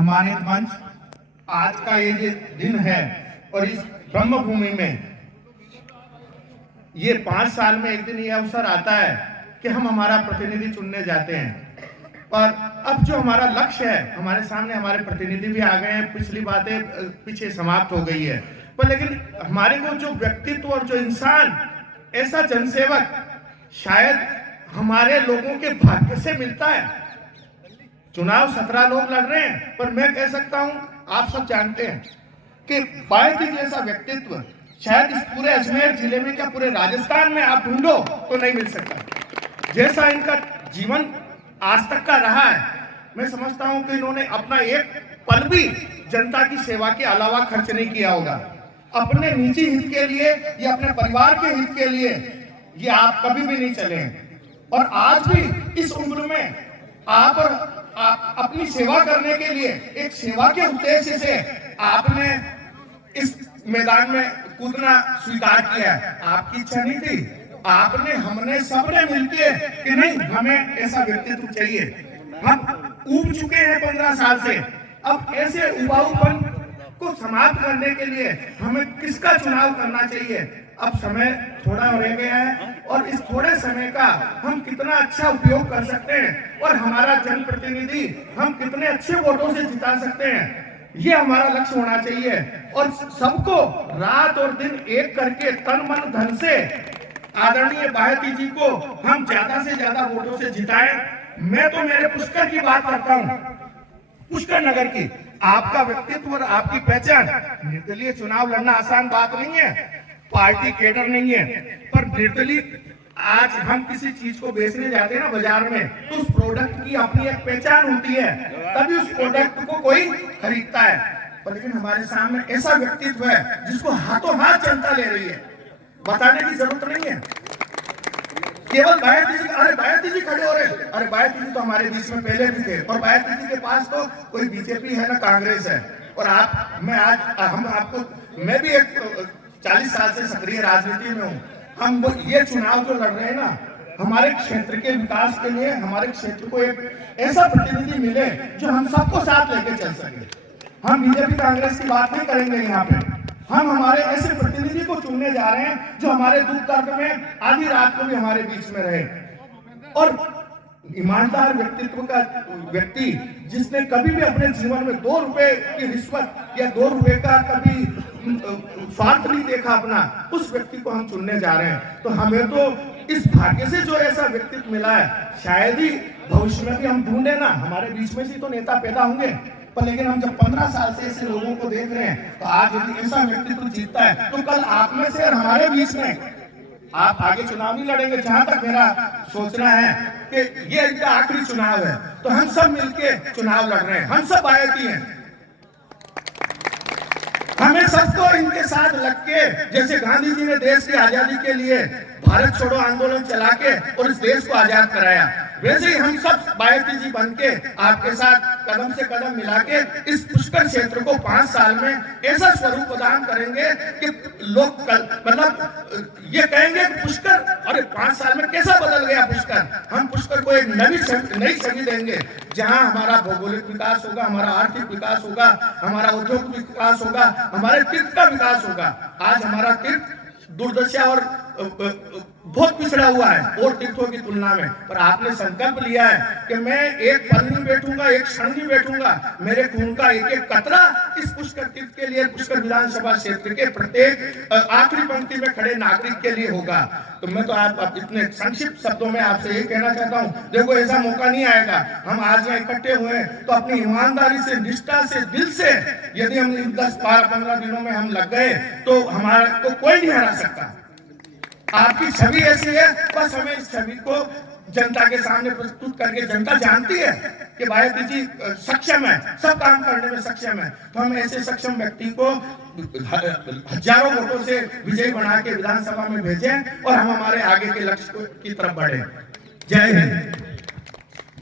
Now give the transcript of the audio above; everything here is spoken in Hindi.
सम्मानित मंच, आज का ये जो दिन है और इस ब्रह्म भूमि में ये 5 साल में एक दिन ये अवसर आता है कि हम हमारा प्रतिनिधि चुनने जाते हैं। और अब जो हमारा लक्ष्य है, हमारे सामने हमारे प्रतिनिधि भी आ गए हैं, पिछली बातें पीछे समाप्त हो गई है, पर लेकिन हमारे को जो व्यक्तित्व और जो इंसान, ऐसा जनसेवक शायद हमारे लोगों के भाग्य से मिलता है। चुनाव 17 लोग लड़ रहे हैं, पर मैं कह सकता हूं, आप सब जानते हैं कि बायती जैसा व्यक्तित्व शायद इस पूरे अजमेर जिले में, क्या पूरे राजस्थान में आप ढूंढो तो नहीं मिल सकता। जैसा इनका जीवन आज तक का रहा है, मैं समझता हूं कि इन्होंने अपना एक पल भी जनता की सेवा के अलावा खर्च नहीं किया होगा। अपने निजी हित के लिए या अपने परिवार के हित के लिए ये आप कभी भी नहीं चले हैं। और आज भी इस उम्र में आप अपनी सेवा करने के लिए, एक सेवा के उद्देश्य से आपने इस मैदान में कूदना स्वीकार किया है। आपकी इच्छा नहीं थी, आपने, हमने, सबने मिलकर कि नहीं, हमें ऐसा व्यक्तित्व चाहिए। हम ऊब चुके हैं 15 साल से, अब ऐसे उबाऊपन को समाप्त करने के लिए हमें किसका चुनाव करना चाहिए। अब समय थोड़ा रह गया है और इस थोड़े समय का हम कितना अच्छा उपयोग कर सकते हैं और हमारा जनप्रतिनिधि हम कितने अच्छे वोटों से जिता सकते हैं, ये हमारा लक्ष्य होना चाहिए। और सबको रात और दिन एक करके तन मन धन से आदरणीय बायती जी को हम ज्यादा से ज्यादा वोटों से जिताएं। मैं तो मेरे पुष्कर की बात करता हूं, पुष्कर नगर की। आपका व्यक्तित्व और आपकी पहचान, निर्दलीय चुनाव लड़ना आसान बात नहीं है, पार्टी केडर नहीं है, पर निर्दलीय आज हम किसी चीज को बेचने जाते हैं ना बाजार में, तो उस प्रोडक्ट की अपनी एक पहचान होती है, तभी उस प्रोडक्ट को कोई खरीदता है। पर लेकिन हमारे सामने ऐसा व्यक्तित्व है जिसको हाथों हाथ जनता ले रही है, बताने की जरूरत नहीं है। केवल बायती जी, अरे बायती जी खड़े हो रहे, अरे बायती जी तो हमारे बीच में पहले भी थे, और बायती जी के पास तो कोई बीजेपी है ना कांग्रेस है। और आप, मैं आज, हम आपको, मैं भी एक 40 साल से सक्रिय राजनीति में हूँ। हम ये चुनाव जो लड़ रहे हैं ना, हमारे क्षेत्र के विकास के लिए, हमारे क्षेत्र को एक ऐसा प्रतिनिधि मिले जो हम सबको साथ लेके चल सके। हम बीजेपी कांग्रेस की बात नहीं करेंगे यहाँ पे, हम हमारे ऐसे प्रतिनिधि को चुनने जा रहे हैं जो हमारे दुख दर्द में आधी रात को भी हमारे बीच में रहे, और ईमानदार व्यक्तित्व का व्यक्ति जिसने कभी भी अपने जीवन में 2 रुपए की रिश्वत या 2 रुपए का कभी स्वार्थ नहीं देखा अपना, उस व्यक्ति को हम चुनने जा रहे हैं। तो हमें तो इस भाग्य से जो ऐसा व्यक्तित्व मिला है, शायद ही भविष्य में भी हम ढूंढे ना, हमारे बीच में से तो नेता पैदा होंगे, पर लेकिन हम जब 15 साल से ऐसे लोगों को देख रहे हैं, तो आज यदि ऐसा व्यक्तित्व जीतता है तो कल आप में से और हमारे बीच में आप आगे चुनाव नहीं लड़ेंगे। जहां तक मेरा सोचना है कि ये इनका आखिरी चुनाव है, तो हम सब मिलके चुनाव लड़ रहे हैं, हम सब बायती हैं। हमें सबको इनके साथ लग के, जैसे गांधी जी ने देश की आजादी के लिए भारत छोड़ो आंदोलन चला के और इस देश को आजाद कराया, वैसे ही हम सब बायती जी बन के आपके साथ कदम से कदम मिला के इस पुष्कर क्षेत्र को 5 साल में ऐसा स्वरूप प्रदान करेंगे कि लोग मतलब ये कहेंगे कि पुष्कर, अरे 5 साल में कैसा बदल गया पुष्कर। हम पुष्कर को एक नई छवि देंगे, जहां हमारा भौगोलिक विकास होगा, हमारा आर्थिक विकास होगा, हमारा औद्योगिक विकास होगा, हमारे तीर्थ का विकास होगा। आज हमारा तीर्थ दुर्दशा और बहुत पिछड़ा हुआ है और तीर्थों की तुलना में, पर आपने संकल्प लिया है कि मैं एक पल नहीं बैठूंगा, एक क्षण नहीं बैठूंगा, मेरे खून का एक एक कतरा इस पुष्कर तीर्थ के लिए, पुष्कर विधानसभा क्षेत्र के प्रत्येक आखिरी पंक्ति में खड़े नागरिक के लिए होगा। तो मैं तो आप इतने संक्षिप्त शब्दों में आपसे ये कहना चाहता हूँ, देखो ऐसा मौका नहीं आएगा। हम आज यहाँ इकट्ठे हुए हैं तो अपनी ईमानदारी से, निष्ठा से, दिल से यदि हम 10, 12, 15 दिनों में हम लग गए तो हमारा को कोई नहीं हरा सकता। आपकी छवि ऐसी है, बस हमें इस छवि को जनता के सामने प्रस्तुत करके, जनता जानती है कि बायती जी सक्षम है, सब काम करने में सक्षम है, तो हम ऐसे सक्षम व्यक्ति को हजारों वोटों से विजयी बना के विधानसभा में भेजें और हम हमारे आगे के लक्ष्य की तरफ बढ़े। जय हिंद।